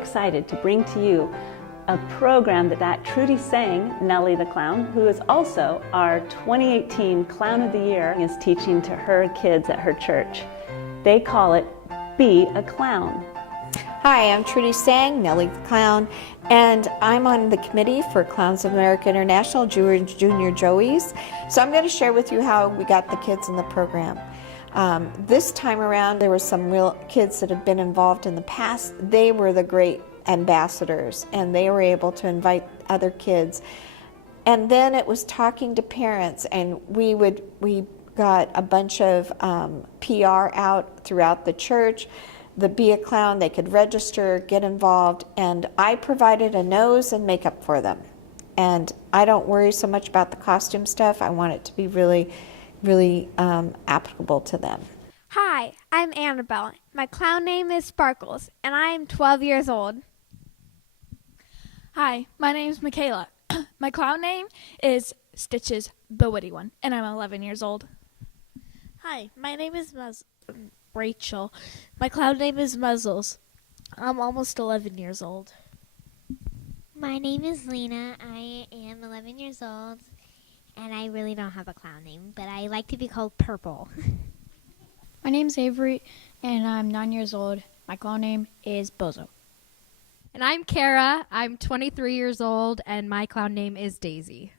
excited to bring to you a program that Trudi Sang, Nellie the Clown, who is also our 2018 Clown of the Year, is teaching to her kids at her church. They call it Be a Clown. Hi, I'm Trudi Sang, Nellie the Clown, and I'm on the committee for Clowns of America International Junior Joeys. So I'm going to share with you how we got the kids in the program. This time around, there were some real kids that have been involved in the past. They were the great ambassadors, and they were able to invite other kids. And then it was talking to parents, and we got a bunch of PR out throughout the church. The Be a Clown, they could register, get involved, and I provided a nose and makeup for them. And I don't worry so much about the costume stuff. I want it to be really applicable to them. Hi, I'm Annabelle. My clown name is Sparkles, and I am 12 years old. Hi, my name's Michaela. My clown name is Stitches, the witty one, and I'm 11 years old. Hi, my name is Rachel. My clown name is Muzzles. I'm almost 11 years old. My name is Lena. I am 11 years old, and I really don't have a clown name, but I like to be called Purple. My name's Avery, and I'm 9 years old. My clown name is Bozo. And I'm Kara. I'm 23 years old, and my clown name is Daisy.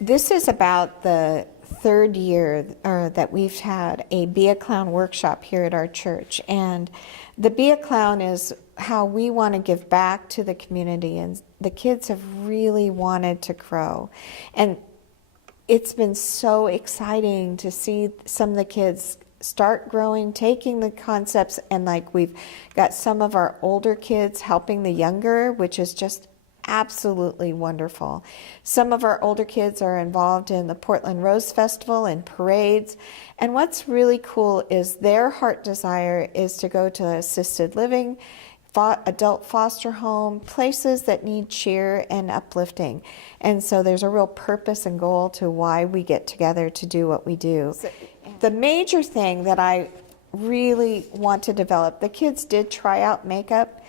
This is about the third year that we've had a Be a Clown workshop here at our church. And the Be a Clown is how we want to give back to the community, and the kids have really wanted to grow. And it's been so exciting to see some of the kids start growing, taking the concepts, and like we've got some of our older kids helping the younger, which is just absolutely wonderful. Some of our older kids are involved in the Portland Rose Festival and parades. And what's really cool is their heart desire is to go to assisted living, adult foster home, places that need cheer and uplifting. And so there's a real purpose and goal to why we get together to do what we do. The major thing that I really want to develop, the kids did try out makeup,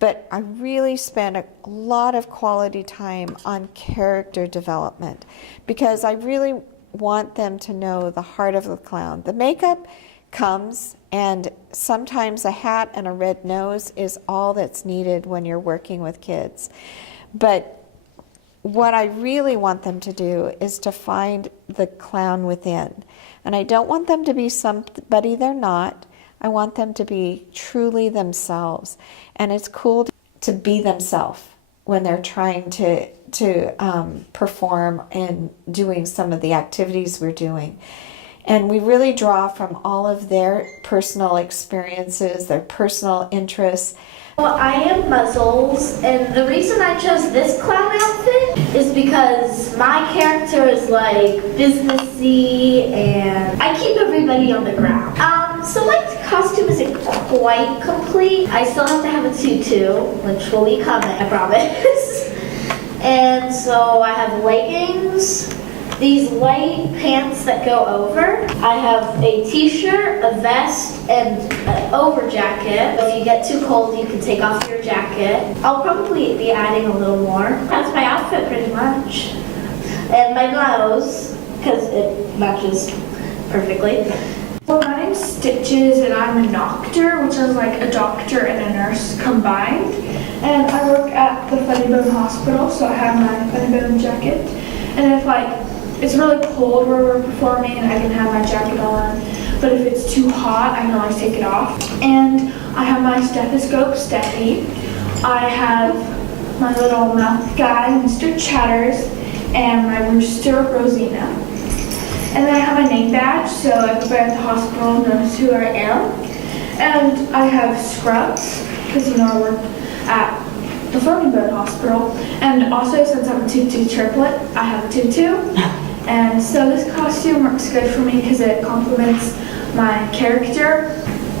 but I really spent a lot of quality time on character development because I really want them to know the heart of the clown. The makeup comes, and sometimes a hat and a red nose is all that's needed when you're working with kids. But what I really want them to do is to find the clown within. And I don't want them to be somebody they're not. I want them to be truly themselves. And it's cool to be themselves when they're trying to perform and doing some of the activities we're doing. And we really draw from all of their personal experiences, their personal interests. Well, I am Muzzles, and the reason I chose this clown outfit is because my character is like businessy and I keep everybody on the ground. So my costume isn't quite complete. I still have to have a tutu, which will be coming, I promise. And so I have leggings, these light pants that go over. I have a t-shirt, a vest, and an over jacket. If you get too cold, you can take off your jacket. I'll probably be adding a little more. That's my outfit pretty much. And my nose, because it matches perfectly. Well, my name's Stitches, and I'm a doctor, which is like a doctor and a nurse combined. And I work at the Funny Bone Hospital, so I have my Funny Bone jacket. And if it's really cold where we're performing, I can have my jacket on. But if it's too hot, I can always take it off. And I have my stethoscope, Steffi. I have my little mouth guy, Mr. Chatters, and my rooster, Rosina. And then I have my name badge, so everybody at the hospital knows who I am. And I have scrubs, because I work at the Funny Bone Hospital. And also, since I'm a tutu triplet, I have a tutu. And so this costume works good for me because it complements my character.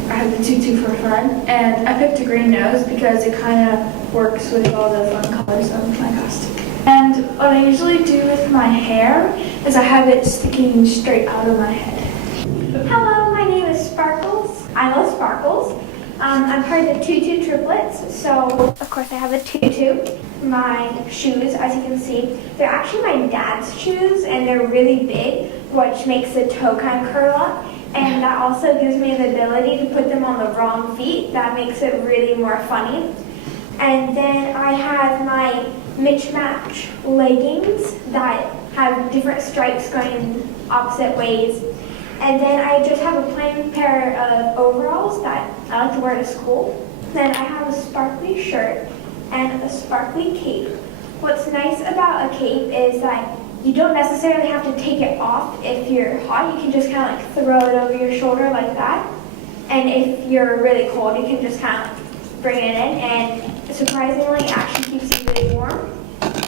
I have the tutu for fun, and I picked a green nose because it kind of works with all the fun colors of my costume. And what I usually do with my hair is I have it sticking straight out of my head. Hello, my name is Sparkles. I love Sparkles. I'm part of the tutu triplets, so of course I have a tutu. My shoes, as you can see, they're actually my dad's shoes, and they're really big, which makes the toe kind of curl up. And that also gives me the ability to put them on the wrong feet. That makes it really more funny. And then I have my mismatch leggings that have different stripes going in opposite ways. And then I just have a plain pair of overalls that I like to wear to school. Then I have a sparkly shirt and a sparkly cape. What's nice about a cape is that you don't necessarily have to take it off if you're hot. You can just kind of like throw it over your shoulder like that. And if you're really cold, you can just kind of like bring it in. And surprisingly, it actually keeps you really warm.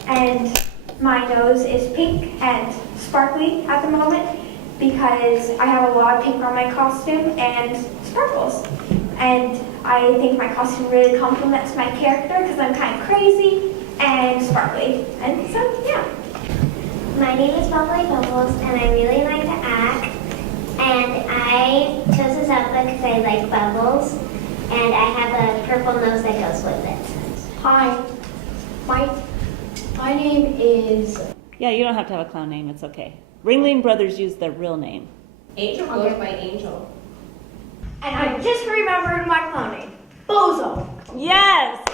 And my nose is pink and sparkly at the moment because I have a lot of pink on my costume and sparkles. And I think my costume really complements my character because I'm kind of crazy and sparkly. And so, yeah. My name is Bubbly Bubbles, and I really like to act. And I chose this outfit because I like bubbles, and I have a purple nose that goes with it. Hi, my name is Yeah, you don't have to have a clown name, it's okay. Ringling Brothers use their real name. Angel. Goes by Angel. And I just remembered my clown name, Bozo. Yes!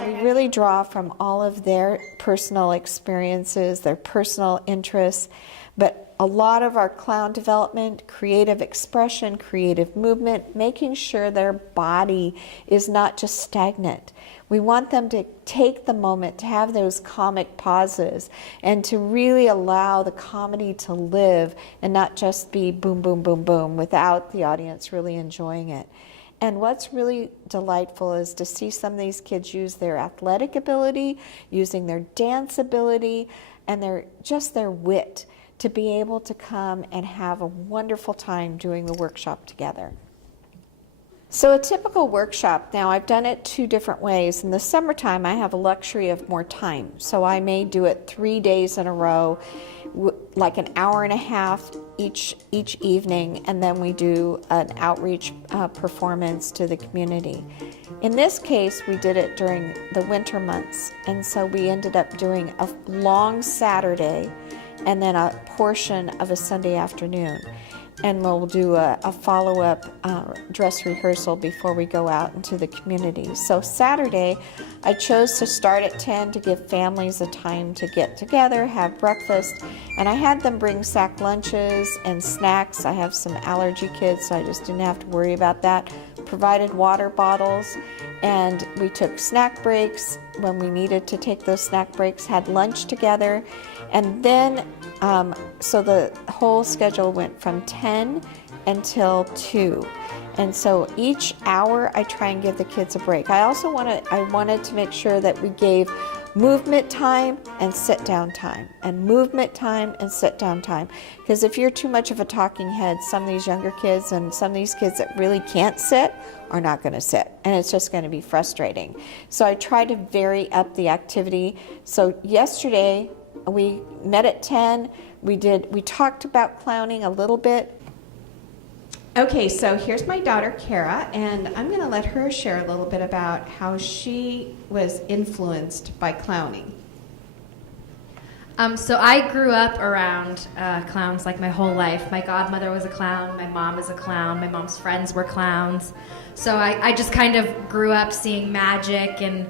We really draw from all of their personal experiences, their personal interests, but a lot of our clown development, creative expression, creative movement, making sure their body is not just stagnant. We want them to take the moment to have those comic pauses and to really allow the comedy to live and not just be boom, boom, boom, boom without the audience really enjoying it. And what's really delightful is to see some of these kids use their athletic ability, using their dance ability, and their wit to be able to come and have a wonderful time doing the workshop together. So a typical workshop, now I've done it 2 different ways. In the summertime, I have a luxury of more time. So I may do it 3 days in a row, like an hour and a half each evening, and then we do an outreach performance to the community. In this case, we did it during the winter months, and so we ended up doing a long Saturday and then a portion of a Sunday afternoon. And we'll do a follow-up dress rehearsal before we go out into the community. So Saturday, I chose to start at 10 to give families a time to get together, have breakfast, and I had them bring sack lunches and snacks. I have some allergy kids, so I just didn't have to worry about that. Provided water bottles, and we took snack breaks when we needed to take those snack breaks, had lunch together, and then so the whole schedule went from 10 until 2. And so each hour I try and give the kids a break. I wanted to make sure that we gave movement time and sit down time, and movement time and sit down time. Because if you're too much of a talking head, some of these younger kids and some of these kids that really can't sit are not going to sit, and it's just going to be frustrating. So I try to vary up the activity. So yesterday we met at 10. We talked about clowning a little bit. Okay, so here's my daughter, Kara, and I'm going to let her share a little bit about how she was influenced by clowning. So I grew up around clowns like my whole life. My godmother was a clown. My mom is a clown. My mom's friends were clowns. So I just kind of grew up seeing magic and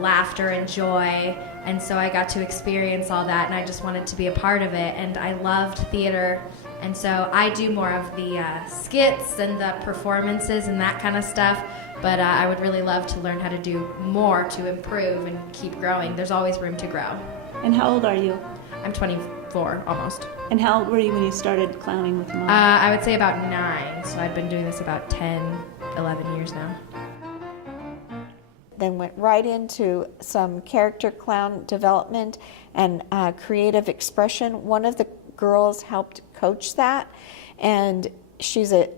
laughter and joy. And so I got to experience all that, and I just wanted to be a part of it. And I loved theater. And so I do more of the skits and the performances and that kind of stuff. But I would really love to learn how to do more to improve and keep growing. There's always room to grow. And how old are you? I'm 24, almost. And how old were you when you started clowning with Mom? I would say about 9. So I've been doing this about 10, 11 years now. Then went right into some character clown development and creative expression. One of the girls helped coach that, and she's a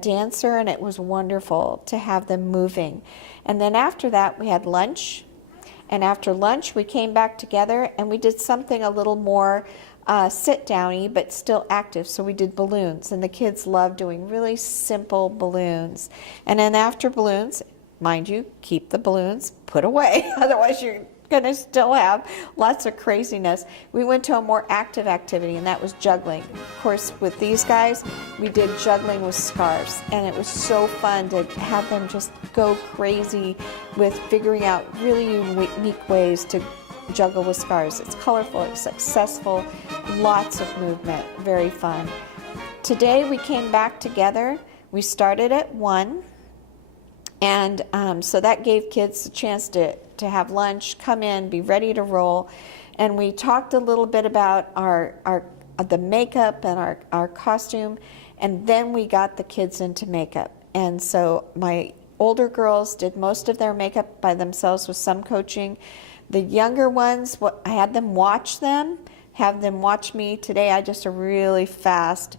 dancer, and it was wonderful to have them moving. And then after that, we had lunch, and after lunch, we came back together and we did something a little more sit-downy, but still active. So we did balloons, and the kids love doing really simple balloons. And then after balloons, mind you, keep the balloons put away, otherwise you're going to still have lots of craziness. We went to a more active activity, and that was juggling. Of course, with these guys, we did juggling with scarves, and it was so fun to have them just go crazy with figuring out really unique ways to juggle with scarves. It's colorful, it's successful, lots of movement, very fun. Today we came back together. We started at 1, and so that gave kids a chance to have lunch, come in, be ready to roll. And we talked a little bit about the makeup and our costume, and then we got the kids into makeup. And so my older girls did most of their makeup by themselves with some coaching. The younger ones, I had them watch them, have them watch me. Today I just a really fast,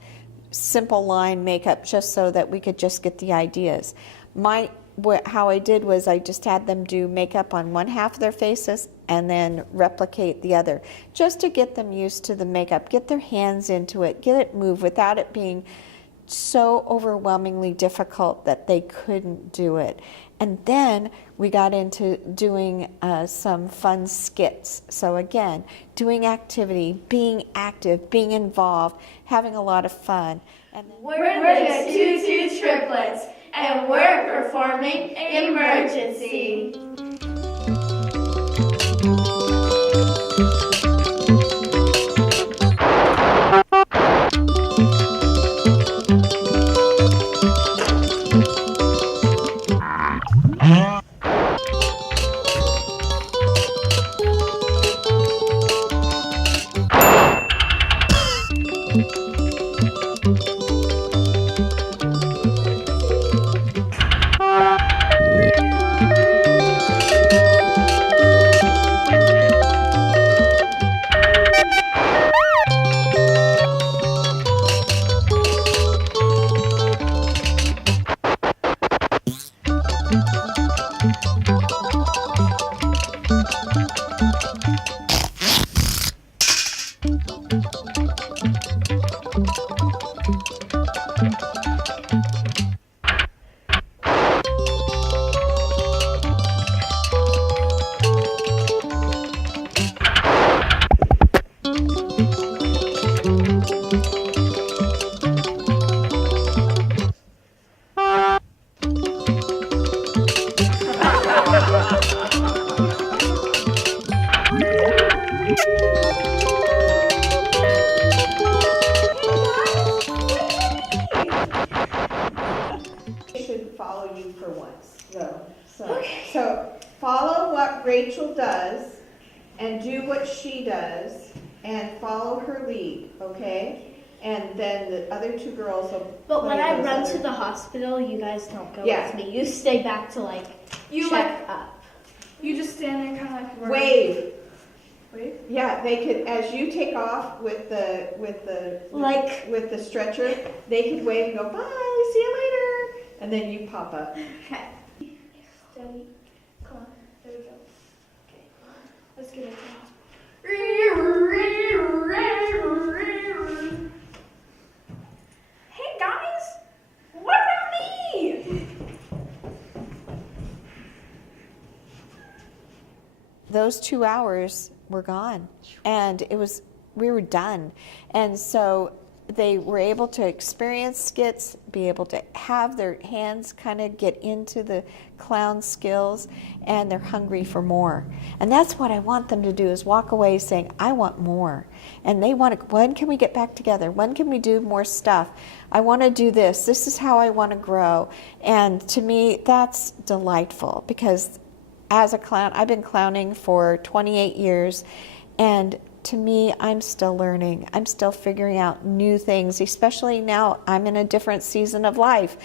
simple line makeup just so that we could just get the ideas. How I did was I just had them do makeup on one half of their faces and then replicate the other, just to get them used to the makeup, get their hands into it, get it move without it being so overwhelmingly difficult that they couldn't do it. And then we got into doing some fun skits. So again, doing activity, being active, being involved, having a lot of fun. And We're the Tutu Triplets, and we're performing Emergency. So follow what Rachel does and do what she does and follow her lead, okay? And then the other two girls will But when I run other... to the hospital, you guys don't go Yeah. with me. You stay back to check up. You just stand there kind of like wave. Wave? Yeah, they could, as you take off with the stretcher, they could wave and go, bye, see you later. And then you pop up. Okay. Steady. Come on. There we go. Okay. Let's get it to Hey guys! What about me? Those 2 hours were gone, and we were done. And so they were able to experience skits, be able to have their hands kind of get into the clown skills, and they're hungry for more. And that's what I want them to do, is walk away saying, I want more. And they want to, when can we get back together? When can we do more stuff? I want to do this. This is how I want to grow. And to me, that's delightful, because as a clown, I've been clowning for 28 years, and to me, I'm still learning. I'm still figuring out new things, especially now I'm in a different season of life.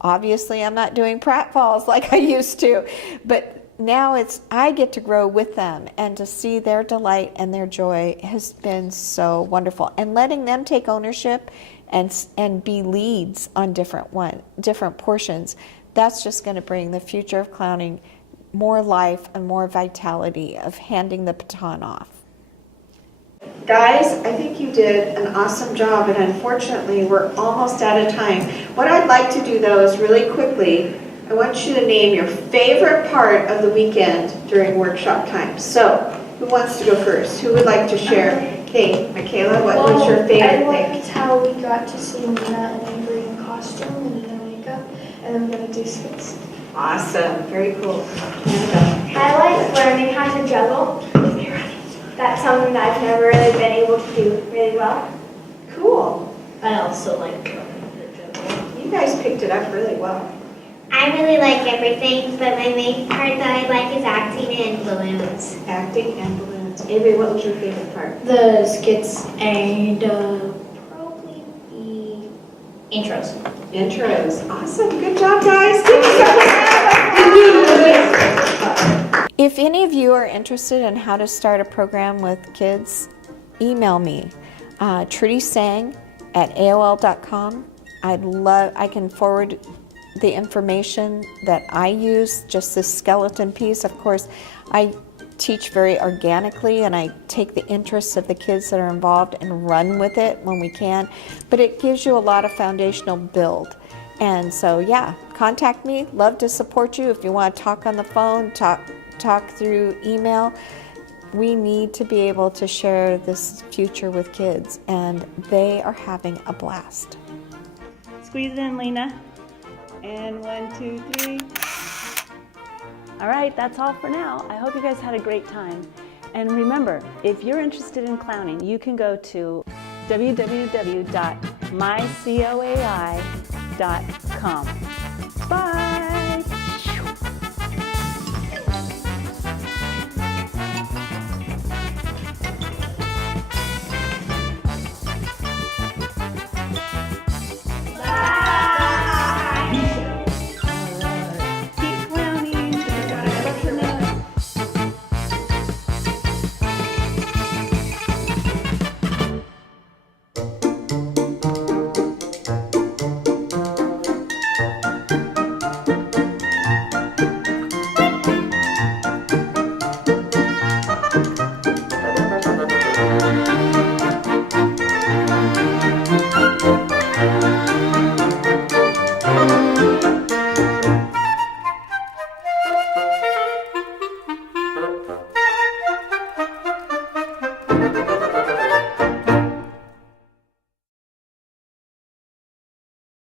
Obviously, I'm not doing pratfalls like I used to, but now I get to grow with them, and to see their delight and their joy has been so wonderful. And letting them take ownership and be leads on different portions, that's just going to bring the future of clowning more life and more vitality of handing the baton off. Guys, I think you did an awesome job, and unfortunately, we're almost out of time. What I'd like to do, though, is really quickly, I want you to name your favorite part of the weekend during workshop time. So, who wants to go first? Who would like to share? Okay, Michaela, what was your favorite I thing? liked how we got to see Lena and Avery in costume and in their makeup, and then we're going to do skits. Awesome, very cool. I like learning how to juggle. That's something that I've never really been able to do really well. Cool. I also like learning the juggle. You guys picked it up really well. I really like everything, but my main part that I like is acting and balloons. Acting and balloons. Avery, what was your favorite part? The skits and probably the intros. Intros. Awesome. Good job, guys. Give yourself a If any of you are interested in how to start a program with kids, email me, Trudi Sang at AOL.com. I can forward the information that I use, just this skeleton piece. Of course, I teach very organically, and I take the interests of the kids that are involved and run with it when we can, but it gives you a lot of foundational build. And so, yeah, contact me. Love to support you. If you want to talk on the phone, talk through email. We need to be able to share this future with kids, and they are having a blast. Squeeze it in, Lena. And 1, 2, 3. All right, that's all for now. I hope you guys had a great time. And remember, if you're interested in clowning, you can go to www.mycoai.com. Bye.